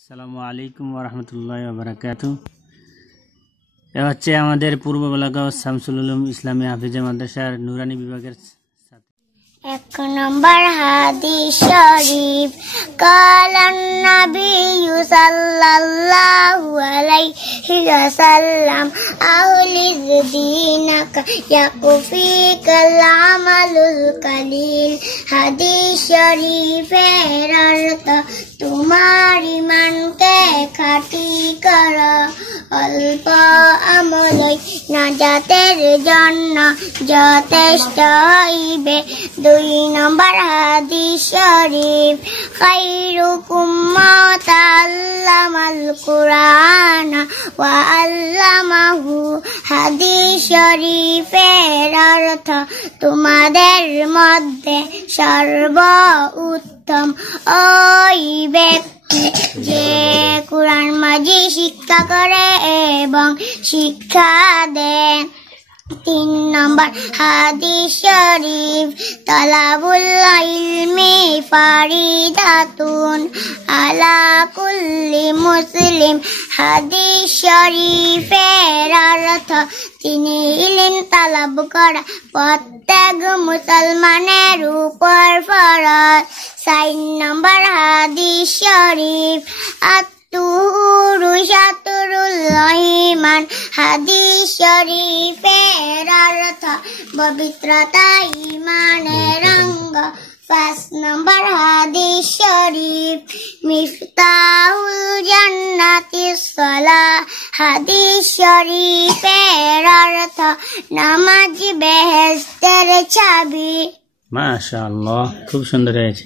আসসালামু আলাইকুম ওয়া রাহমাতুল্লাহি ওয়া বারাকাতুহু। এ হচ্ছে আমাদের পূর্ব বলাগাঁও শামসুল উলুম ইসলামী হাফিজা মাদ্রাসার নুরানি বিভাগের ছাত্র। 1 নম্বর হাদিস শরীফ কালান নবী সাল্লাল্লাহু আলাইহি ওয়াসাল্লাম আহলিজ দীনাকা ইয়াকুফিকাল আমালুল কালিল। হাদিস শরীফের অর্থ তোমার ঈমানকে খাঁটি করো, অল্প আমলই নাজাতের জন্য যথেষ্ট হইবে। 2 নম্বর হাদিস শরীফ খায়রুকুম মান তাআল্লামাল কুরআন ওয়া আল্লামাহু। হাদিস শরীফের অর্থ তোমাদের মধ্যে সর্বোত্তম ওই ব্যক্তি যে কুরআন মাজিদ শিক্ষা করে এবং শিক্ষা দেয়। 3 নম্বর হাদিস শরীফ তালাবুল ইলমি ফারিদাতুন আলা কুল্লি মুসলিম। হাদিস শরীফের অর্থ তিনি ইলম তালাব করা প্রত্যেক মুসলমানের উপর ফরজ। 4 নম্বর হাদিস শরীফ আত-তুহুরু শাতরুল ঈমান। হাদিস শরীফের অর্থ পবিত্রতা ঈমানের অঙ্গ। 5 নম্বর হাদিস শরীফ মিফতাহুল জান্নাতিস সালাহ। হাদিস শরীফের অর্থ নামাজ বেহেশতের চাবি। মাশাআল্লাহ, খুব সুন্দর হয়েছে।